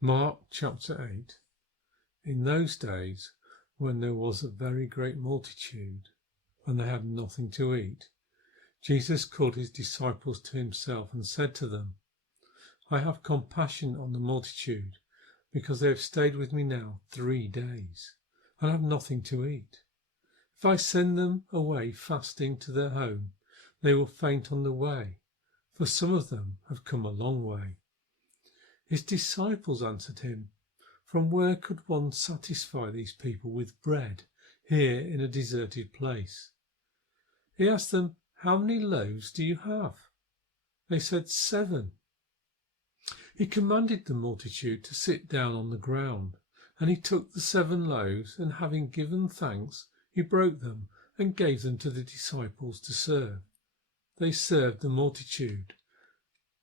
Mark chapter 8. In those days, when there was a very great multitude, and they had nothing to eat, Jesus called his disciples to himself and said to them, I have compassion on the multitude, because they have stayed with me now 3 days, and have nothing to eat. If I send them away fasting to their home, they will faint on the way, for some of them have come a long way. His disciples answered him, From where could one satisfy these people with bread here in a deserted place? He asked them, How many loaves do you have? They said, 7. He commanded the multitude to sit down on the ground, and he took the 7 loaves, and having given thanks, he broke them and gave them to the disciples to serve. They served the multitude.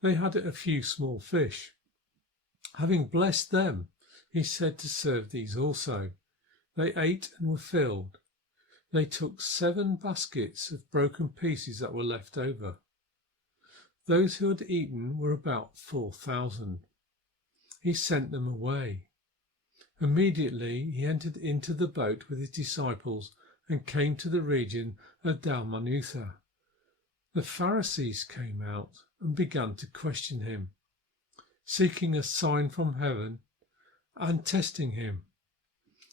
They had a few small fish. Having blessed them, he said to serve these also. They ate and were filled. They took 7 baskets of broken pieces that were left over. Those who had eaten were about 4,000. He sent them away. Immediately he entered into the boat with his disciples and came to the region of Dalmanutha. The Pharisees came out and began to question him, seeking a sign from heaven and testing him.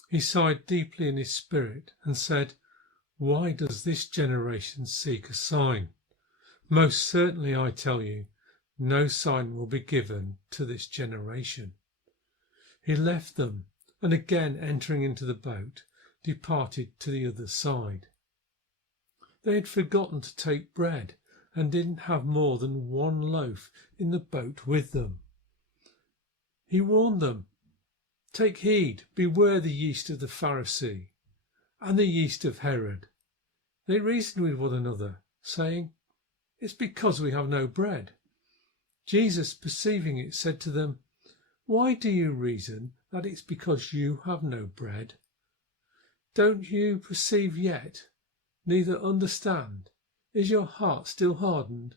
He sighed deeply in his spirit and said, Why does this generation seek a sign? Most certainly I tell you, no sign will be given to this generation. He left them, and again entering into the boat, departed to the other side. They had forgotten to take bread, and didn't have more than 1 loaf in the boat with them. He warned them, Take heed, beware the yeast of the Pharisee, and the yeast of Herod. They reasoned with one another, saying, It's because we have no bread. Jesus, perceiving it, said to them, Why do you reason that it's because you have no bread? Don't you perceive yet, neither understand? Is your heart still hardened?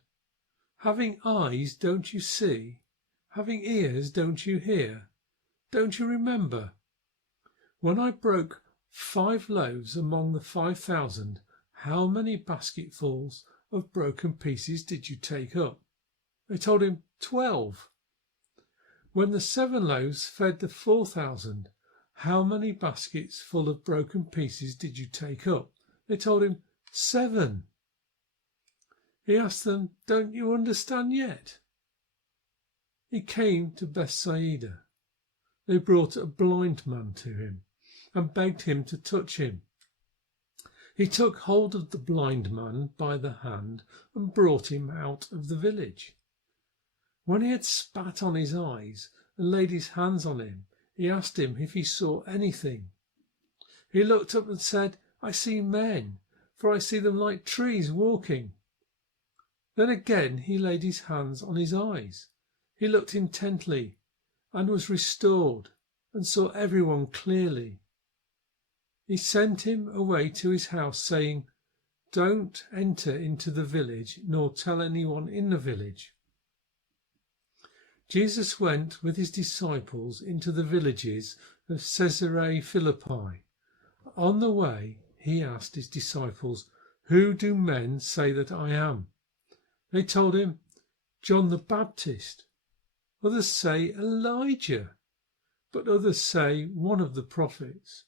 Having eyes, don't you see? Having ears, don't you hear? Don't you remember? When I broke 5 loaves among the 5,000, how many basketfuls of broken pieces did you take up? They told him, 12. When the 7 loaves fed the 4,000, how many baskets full of broken pieces did you take up? They told him, 7. He asked them, Don't you understand yet? He came to Bethsaida. They brought a blind man to him and begged him to touch him. He took hold of the blind man by the hand and brought him out of the village. When he had spat on his eyes and laid his hands on him, he asked him if he saw anything. He looked up and said, I see men, for I see them like trees walking. Then again he laid his hands on his eyes. He looked intently and was restored and saw everyone clearly. He sent him away to his house, saying, Don't enter into the village, nor tell anyone in the village. Jesus went with his disciples into the villages of Caesarea Philippi. On the way, he asked his disciples, Who do men say that I am? They told him, John the Baptist. Others say Elijah, but others say one of the prophets.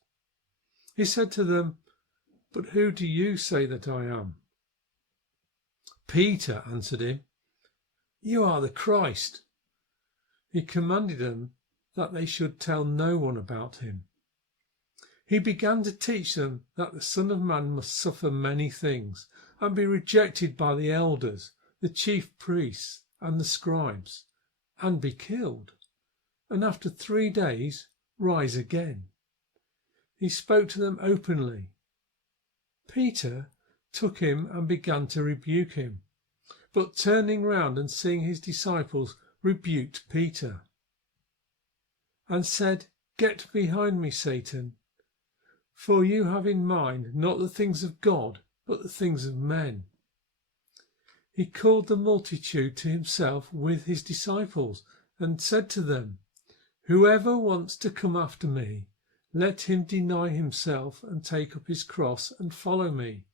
He said to them, But who do you say that I am? Peter answered him, You are the Christ. He commanded them that they should tell no one about him. He began to teach them that the Son of Man must suffer many things and be rejected by the elders, the chief priests and the scribes, and be killed, and after 3 days rise again. He spoke to them openly. Peter took him and began to rebuke him, but turning round and seeing his disciples, rebuked Peter and said, Get behind me, Satan, for you have in mind not the things of God, but the things of men. He called the multitude to himself with his disciples and said to them, Whoever wants to come after me, let him deny himself and take up his cross and follow me.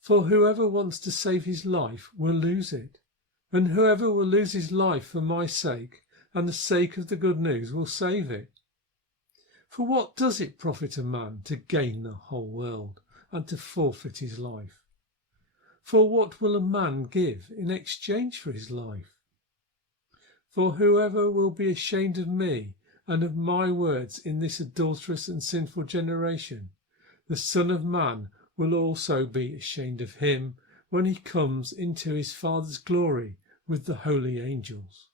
For whoever wants to save his life will lose it, and whoever will lose his life for my sake and the sake of the good news will save it. For what does it profit a man to gain the whole world and to forfeit his life? For what will a man give in exchange for his life? For whoever will be ashamed of me and of my words in this adulterous and sinful generation, the Son of Man will also be ashamed of him when he comes into his Father's glory with the holy angels.